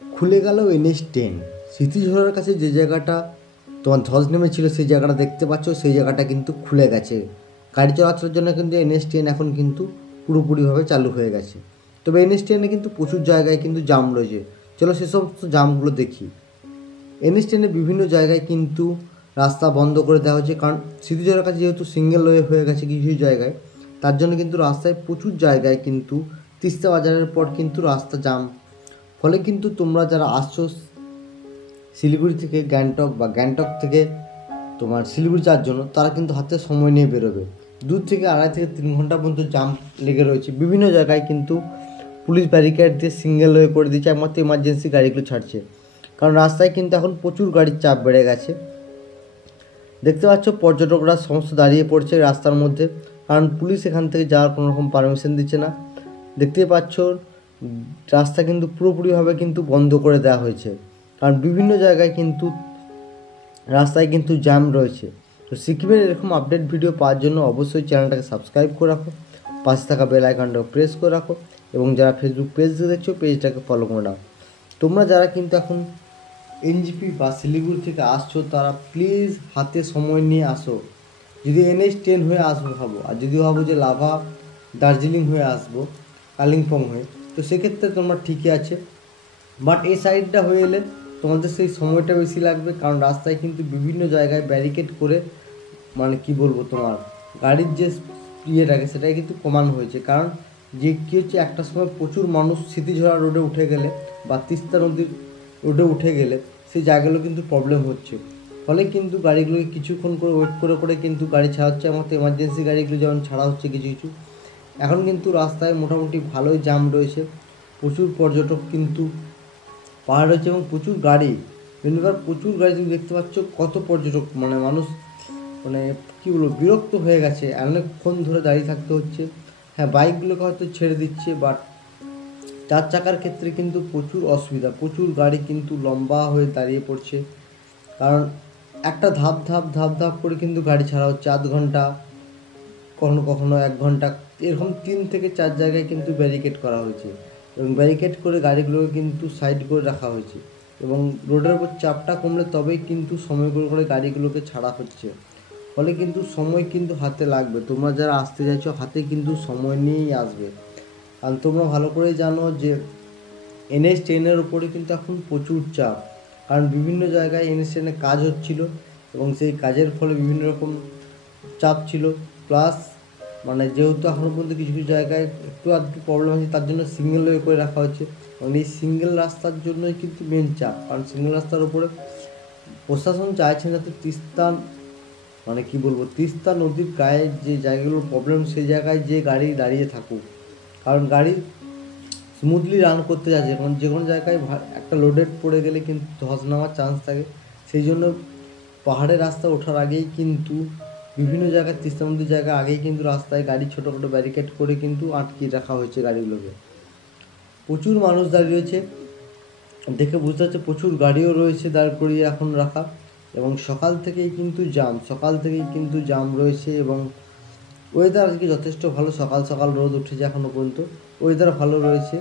খুলে গেল NH10। স্মৃতিঝোড়ার কাছে যে জায়গাটা তোমার ধস নেমেছিল সেই জায়গাটা দেখতে পাচ্ছ, সেই জায়গাটা কিন্তু খুলে গেছে। গাড়ি চলাচলের জন্য কিন্তু NH10 এখন কিন্তু পুরোপুরিভাবে চালু হয়ে গেছে। তবে NH10 কিন্তু প্রচুর জায়গায় কিন্তু জাম রয়েছে। চলো সে সমস্ত জামগুলো দেখি। NH10 বিভিন্ন জায়গায় কিন্তু রাস্তা বন্ধ করে দেওয়া হয়েছে, কারণ স্মৃতিঝোড়ার কাছে যেহেতু সিঙ্গেল ওয়ে হয়ে গেছে কিছু জায়গায়, তার জন্য কিন্তু রাস্তায় প্রচুর জায়গায় কিন্তু তিস্তা বাজারের পর কিন্তু রাস্তা জাম। ফলে কিন্তু তোমরা যারা আসছো শিলিগুড়ি থেকে গ্যাংটক বা গ্যাংটক থেকে তোমার শিলিগুড়ি যাওয়ার জন্য, তারা কিন্তু হাতে সময় নিয়ে বেরোবে। 2 থেকে 2.5 থেকে 3 ঘন্টা পর্যন্ত জাম লেগে রয়েছে। বিভিন্ন জায়গায় কিন্তু পুলিশ ব্যারিকেড দিয়ে সিঙ্গেল ওয়ে করে দিচ্ছে, একমাত্র ইমার্জেন্সি গাড়িগুলো ছাড়ছে, কারণ রাস্তায় কিন্তু এখন প্রচুর গাড়ির চাপ বেড়ে গেছে। দেখতে পাচ্ছ পর্যটকরা সমস্ত দাঁড়িয়ে পড়ছে রাস্তার মধ্যে, কারণ পুলিশ এখান থেকে যাওয়ার কোনো রকম পারমিশন দিচ্ছে না। দেখতেই পাচ্ছ রাস্তা কিন্তু পুরোপুরিভাবে কিন্তু বন্ধ করে দেওয়া হয়েছে, কারণ বিভিন্ন জায়গায় কিন্তু রাস্তায় কিন্তু জ্যাম রয়েছে। তো সিকিমের এরকম আপডেট ভিডিও পাওয়ার জন্য অবশ্যই চ্যানেলটাকে সাবস্ক্রাইব করে রাখো, পাশে থাকা বেল আইকনটাকে প্রেস করে রাখো, এবং যারা ফেসবুক পেজ দেখছো পেজটাকে ফলো করে নাও। তোমরা যারা কিন্তু এখন NGP বা শিলিগুড়ি থেকে আসছো, তারা প্লিজ হাতে সময় নিয়ে আসো। যদি NH10 হয়ে আসবো ভাবো, আর যদি ভাবো যে লাভা দার্জিলিং হয়ে আসবো, কালিম্পং হয়ে, তো সেক্ষেত্রে তোমরা ঠিকই আছে। বাট এই সাইডটা হয়ে এলে তোমাদের সেই সময়টা বেশি লাগবে, কারণ রাস্তায় কিন্তু বিভিন্ন জায়গায় ব্যারিকেড করে মানে কি বলবো তোমার গাড়ির যে ইয়েটাকে সেটাই কিন্তু কমানো হয়েছে। কারণ যে কী হচ্ছে, একটা সময় প্রচুর মানুষ স্মৃতিঝোড়া রোডে উঠে গেলে বা তিস্তা নদীর রোডে উঠে গেলে সেই জায়গাগুলো কিন্তু প্রবলেম হচ্ছে। ফলে কিন্তু গাড়িগুলোকে কিছুক্ষণ করে ওয়েট করে করে কিন্তু গাড়ি ছাড়া হচ্ছে, আমাদের এমার্জেন্সি গাড়িগুলো যেমন ছাড়া হচ্ছে কিছু কিছু। এখন কিন্তু রাস্তায় মোটামুটি ভালোই জ্যাম রয়েছে, প্রচুর পর্যটক কিন্তু পাহাড় রয়েছে এবং প্রচুর গাড়ি, এবার প্রচুর গাড়ি তুমি দেখতে পাচ্ছ। কত পর্যটক, মানে মানুষ মানে কী বলবো বিরক্ত হয়ে গেছে, অনেকক্ষণ ধরে দাঁড়িয়ে থাকতে হচ্ছে। হ্যাঁ, বাইকগুলোকে হয়তো ছেড়ে দিচ্ছে, বাট 4 চাকার ক্ষেত্রে কিন্তু প্রচুর অসুবিধা, প্রচুর গাড়ি কিন্তু লম্বা হয়ে দাঁড়িয়ে পড়ছে, কারণ একটা ধাপ ধাপ ধাপ ধাপ করে কিন্তু গাড়ি ছাড়া হচ্ছে। 8 ঘন্টা, কখনো কখনো 1 ঘন্টা, এরকম 3 থেকে 4 জায়গায় কিন্তু ব্যারিকেড করা হয়েছে, এবং ব্যারিকেড করে গাড়িগুলোকে কিন্তু সাইড করে রাখা হয়েছে, এবং রোডের উপর চাপটা কমলে তবেই কিন্তু সময় করে করে গাড়িগুলোকে ছাড়া হচ্ছে। ফলে কিন্তু সময় কিন্তু হাতে লাগবে। তোমরা যারা আসতে চাইছো হাতে কিন্তু সময় নিয়েই আসবে, কারণ তোমরা ভালো করেই জানো যে NH10-এর উপরে কিন্তু এখন প্রচুর চাপ, কারণ বিভিন্ন জায়গায় NH10-এ কাজ হচ্ছিল, এবং সেই কাজের ফলে বিভিন্ন রকম চাপ ছিল। প্লাস মানে যেহেতু এখনও পর্যন্ত কিছু কিছু জায়গায় একটু আধটু প্রবলেম আছে, তার জন্য সিঙ্গেল ওয়ে করে রাখা হচ্ছে। কারণ এই সিঙ্গেল রাস্তার জন্যই কিন্তু মেন চাপ, কারণ সিঙ্গেল রাস্তার উপরে প্রশাসন চাইছে যাতে তিস্তা মানে কি বলবো তিস্তা নদীর গায়ে যে জায়গাগুলোর প্রবলেম সেই জায়গায় যে গাড়ি দাঁড়িয়ে থাকুক, কারণ গাড়ি স্মুথলি রান করতে যাচ্ছে। কারণ যে কোনো জায়গায় একটা লোডেড পড়ে গেলে কিন্তু ধস নামার চান্স থাকে। সেই জন্য পাহাড়ের রাস্তা ওঠার আগেই কিন্তু বিভিন্ন জায়গায় তিস্তা নদীর জায়গা আগেই কিন্তু রাস্তায় গাড়ি ছোটো ছোটো ব্যারিকেড করে কিন্তু আটকিয়ে রাখা হয়েছে গাড়িগুলোকে। প্রচুর মানুষ দাঁড়িয়ে রয়েছে, দেখে বুঝতে হচ্ছে প্রচুর গাড়িও রয়েছে দাঁড় করিয়ে এখন রাখা, এবং সকাল থেকেই কিন্তু জাম রয়েছে। এবং ওয়েদার আজকে যথেষ্ট ভালো, সকাল সকাল রোদ উঠেছে, এখনও পর্যন্ত ওয়েদার ভালো রয়েছে,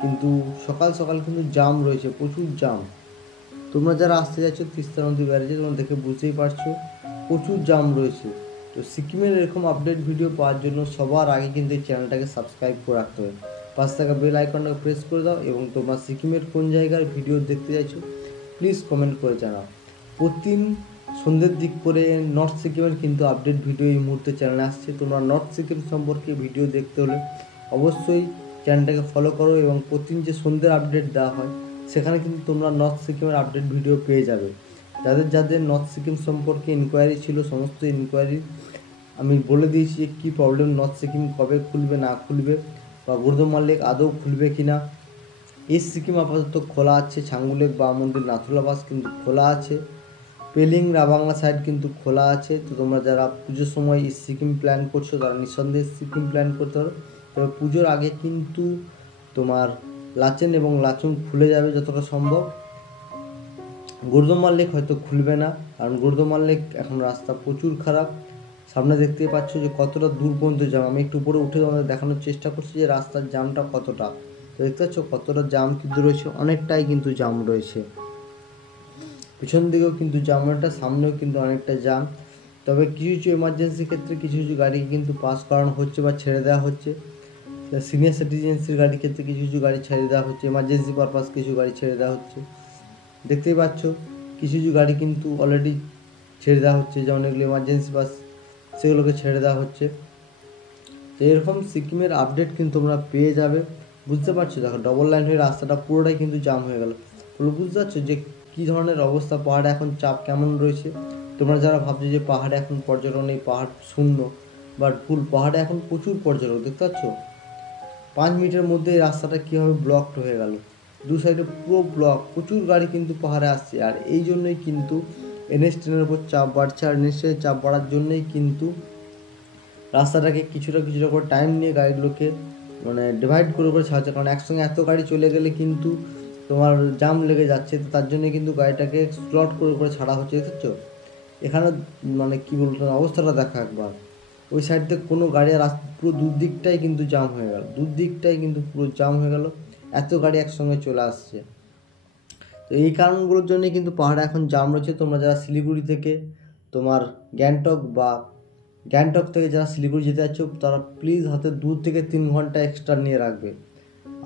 কিন্তু সকাল সকাল কিন্তু জাম রয়েছে, প্রচুর জাম। তোমরা যারা আসতে যাচ্ছ তিস্তা নদী ব্যারেজে, তোমরা দেখে বুঝতেই পারছো প্রচুর জাম রয়েছে। তো সিকিমের এরকম আপডেট ভিডিও পাওয়ার জন্য সবার আগে কিন্তু এই চ্যানেলটাকে সাবস্ক্রাইব করে রাখতে হবে, পাশে থাকা বেল আইকনটাকে প্রেস করে দাও, এবং তোমরা সিকিমের কোন জায়গার ভিডিও দেখতে চাইছো প্লিজ কমেন্ট করে জানাও। প্রতিদিন সন্ধ্যের দিক করে নর্থ সিকিমের কিন্তু আপডেট ভিডিও এই মুহূর্তে চ্যানেলে আসছে। তোমরা নর্থ সিকিম সম্পর্কে ভিডিও দেখতে হলে অবশ্যই চ্যানেলটাকে ফলো করো, এবং প্রতিদিন যে সন্ধ্যের আপডেট দেওয়া হয় সেখানে কিন্তু তোমরা নর্থ সিকিমের আপডেট ভিডিও পেয়ে যাবে। যাদের যাদের নর্থ সিকিম সম্পর্কে ইনকোয়ারি ছিল, সমস্ত ইনকোয়ারি আমি বলে দিয়েছি যে কী প্রবলেম, নর্থ সিকিম কবে খুলবে না খুলবে, বা গুরদোমার লেক আদৌ খুলবে কি না। ইস্ট সিকিম আপাতত খোলা আছে, ছাঙ্গু লেক বা মন্দির নাথুলা পাস কিন্তু খোলা আছে, পেলিং রাবাংলা সাইড কিন্তু খোলা আছে। তো তোমরা যারা পুজোর সময় ইস্ট সিকিম প্ল্যান করছো তারা নিঃসন্দেহে সিকিম প্ল্যান করতে পারো। তবে পুজোর আগে কিন্তু তোমার লাচেন এবং লাচুং খুলে যাবে যতটা সম্ভব। গুরদোমার লেক হয়তো খুলবে না, কারণ গুরদোমার লেক এখন রাস্তা প্রচুর খারাপ। সামনে দেখতেই পাচ্ছ যে কতটা দূর পর্যন্ত জ্যাম। আমি একটু উপরে উঠে তোমাদের দেখানোর চেষ্টা করছি যে রাস্তার জ্যামটা কতটা। তো দেখতে পাচ্ছ কতটা জাম কিন্তু রয়েছে, অনেকটাই কিন্তু জাম রয়েছে। পিছন দিকেও কিন্তু জাম অনেকটা, সামনেও কিন্তু অনেকটা জাম। তবে কিছু কিছু এমার্জেন্সি ক্ষেত্রে কিছু কিছু গাড়ি কিন্তু পাস করানো হচ্ছে বা ছেড়ে দেওয়া হচ্ছে। সিনিয়র সিটিজেন্সির গাড়ির ক্ষেত্রে কিছু কিছু গাড়ি ছেড়ে দেওয়া হচ্ছে, এমার্জেন্সি পারপাস কিছু গাড়ি ছেড়ে দেওয়া হচ্ছে। দেখতেই পাচ্ছ কিছু কিছু গাড়ি কিন্তু অলরেডি ছেড়ে দেওয়া হচ্ছে, যেমন এগুলো এমার্জেন্সি বাস, সেগুলোকে ছেড়ে দেওয়া হচ্ছে। তো এরকম সিকিমের আপডেট কিন্তু তোমরা পেয়ে যাবে। বুঝতে পারছো, দেখো ডবল লাইন হয়ে রাস্তাটা পুরোটাই কিন্তু জাম হয়ে গেল। পুরো বুঝতে পারছো যে কী ধরনের অবস্থা, পাহাড়ে এখন চাপ কেমন রয়েছে। তোমরা যারা ভাবছো যে পাহাড়ে এখন পর্যটন নেই, পাহাড় শূন্য, বাট ভুল, পাহাড়ে এখন প্রচুর পর্যটক। দেখতে পাচ্ছ 5 মিনিটের মধ্যে এই রাস্তাটা কীভাবে ব্লকড হয়ে গেল, দু সাইডে পুরো ব্লক, প্রচুর গাড়ি কিন্তু পাহাড়ে আসছে। আর এই জন্যই কিন্তু NH ট্রেনের উপর চাপ বাড়ছে, আর NH ট্রেনের চাপ বাড়ার জন্যই কিন্তু রাস্তাটাকে কিছুটা কিছুটা করে টাইম নিয়ে গাড়িগুলোকে মানে ডিভাইড করে করে ছাড়ছে। কারণ একসঙ্গে এত গাড়ি চলে গেলে কিন্তু তোমার জাম লেগে যাচ্ছে, তো তার জন্য কিন্তু গাড়িটাকে স্লট করে করে ছাড়া হচ্ছে। দেখছো এখানে মানে কী বলতো অবস্থাটা দেখা একবার, ওই সাইড থেকে কোনো গাড়ি আর পুরো দুদিকটাই কিন্তু জাম হয়ে গেল, দুদিকটাই কিন্তু পুরো জাম হয়ে গেল, এত গাড়ি একসঙ্গে চলে আসছে। তো এই কারণগুলোর জন্যই কিন্তু পাহাড়ে এখন জাম রয়েছে। তোমরা যারা শিলিগুড়ি থেকে তোমার গ্যাংটক থেকে যারা শিলিগুড়ি যেতে যাচ্ছ, তারা প্লিজ হাতে 2 থেকে 3 ঘন্টা এক্সট্রা নিয়ে রাখবে।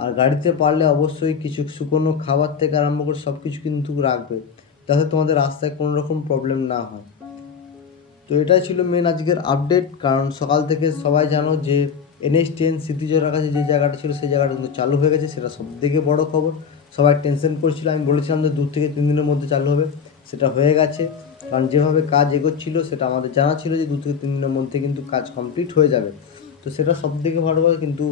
আর গাড়িতে পারলে অবশ্যই কিছু শুকনো খাবার থেকে আরম্ভ করে সব কিছু কিন্তু রাখবে, যাতে তোমাদের রাস্তায় কোনো রকম প্রবলেম না হয়। তো এটাই ছিল মেন আজকের আপডেট। কারণ সকাল থেকে সবাই জানো যে NH10 স্মৃতিজোড়ার কাছে যে জায়গাটা ছিল সেই জায়গাটা কিন্তু চালু হয়ে গেছে, সেটা সবথেকে বড় খবর। সবাই টেনশন করছিল, আমি বলেছিলাম যে 2 থেকে 3 দিনের মধ্যে চালু হবে, সেটা হয়ে গেছে। কারণ যেভাবে কাজ এগোচ্ছিল সেটা আমাদের জানা ছিল যে 2 থেকে 3 দিনের মধ্যে কিন্তু কাজ কমপ্লিট হয়ে যাবে। তো সেটা সবথেকে ভালো কথা। কিন্তু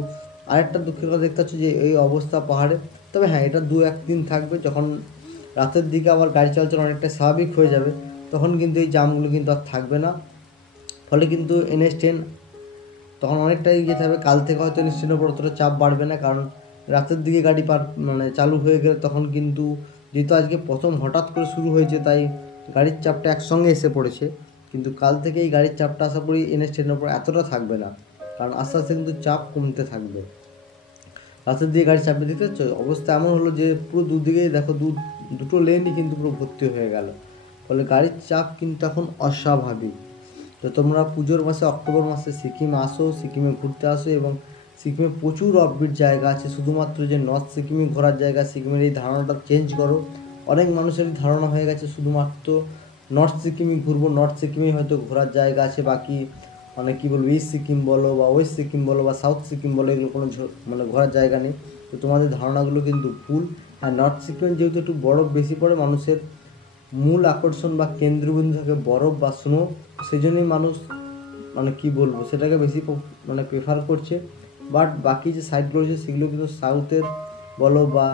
আরেকটা দুঃখের কথা দেখতে পাচ্ছি যে এই অবস্থা পাহাড়ে। তবে হ্যাঁ, এটা 2-1 দিন থাকবে, যখন রাতের দিকে আবার গাড়ি চলাচল অনেকটা স্বাভাবিক হয়ে যাবে, তখন কিন্তু এই জামগুলো কিন্তু আর থাকবে না। ফলে কিন্তু NH10 তখন অনেকটাই যেতে হবে। কাল থেকে হয়তো NH10 উপর অতটা চাপ বাড়বে না, কারণ রাতের দিকে গাড়ি মানে চালু হয়ে গেলে তখন কিন্তু, যেহেতু আজকে প্রথম হঠাৎ করে শুরু হয়েছে, তাই গাড়ির চাপটা একসঙ্গে এসে পড়েছে। কিন্তু কাল থেকে এই গাড়ির চাপটা আশা করি NH10 উপর এতটা থাকবে না, কারণ আস্তে আস্তে কিন্তু চাপ কমতে থাকবে। রাতের দিকে গাড়ি চাপে দিতে হচ্ছে, অবস্থা এমন হলো যে পুরো দুদিকেই দেখো দুটো লেনই কিন্তু পুরো ভর্তি হয়ে গেল। ফলে গাড়ির চাপ কিন্তু এখন অস্বাভাবিক। তো তোমরা পুজোর মাসে অক্টোবর মাসে সিকিম আসো, সিকিমে ঘুরতে আসো, এবং সিকিমে প্রচুর অফবিট জায়গা আছে। শুধুমাত্র যে নর্থ সিকিমই ঘোরার জায়গা, সিকিমের এই ধারণাটা চেঞ্জ করো। অনেক মানুষেরই ধারণা হয়ে গেছে শুধুমাত্র নর্থ সিকিমই ঘুরবো, নর্থ সিকিমেই হয়তো ঘোরার জায়গা আছে, বাকি মানে কী বলবো ইস্ট সিকিম বলো বা ওয়েস্ট সিকিম বলো বা সাউথ সিকিম বলো, এগুলো কোনো মানে ঘোরার জায়গা নেই। তো তোমাদের ধারণাগুলো কিন্তু ভুল। আর নর্থ সিকিমে যেহেতু একটু বরফ বেশি পড়ে, মানুষের মূল আকর্ষণ বা কেন্দ্রবিন্দু থাকে বরফ বা স্নো, সেই জন্যই মানুষ মানে কী বলবো সেটাকে বেশি মানে প্রেফার করছে। বাট বাকি যে সাইডগুলো রয়েছে সেগুলো কিন্তু সাউথের বলো বা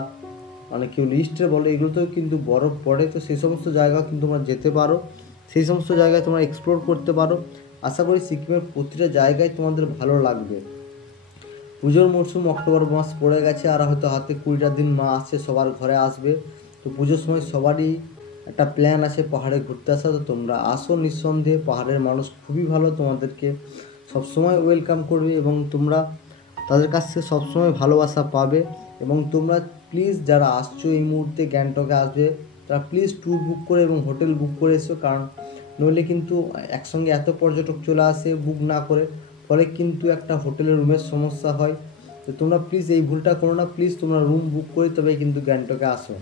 মানে কি বলবো ইস্টের বলো, এগুলোতেও কিন্তু বরফ পড়ে। তো সেই সমস্ত জায়গা কিন্তু তোমরা যেতে পারো, সেই সমস্ত জায়গায় তোমরা এক্সপ্লোর করতে পারো। আশা করি সিকিমের প্রতিটা জায়গায় তোমাদের ভালো লাগবে। পুজোর মরশুম অক্টোবর মাস পড়ে গেছে, আর হয়তো হাতে 20টা দিন মা আসছে, সবার ঘরে আসবে। তো পুজোর সময় সবারই একটা প্ল্যান আছে পাহাড়ে ঘুরতে আসা। তো তোমরা আসো নিঃসন্দেহে, পাহাড়ের মানুষ খুবই ভালো, তোমাদেরকে সবসময় ওয়েলকাম করবে এবং তোমরা তাদের কাছ থেকে সবসময় ভালোবাসা পাবে। এবং তোমরা প্লিজ যারা আসছো এই মুহূর্তে গ্যাংটকে আসবে, তারা প্লিজ ট্যুর বুক করে এবং হোটেল বুক করে এসো। কারণ নইলে কিন্তু একসঙ্গে এত পর্যটক চলে আসে বুক না করে, ফলে কিন্তু একটা হোটেলের রুমের সমস্যা হয়। তো তোমরা প্লিজ এই ভুলটা করো না, প্লিজ তোমরা রুম বুক করে তবে কিন্তু গ্যাংটকে আসো।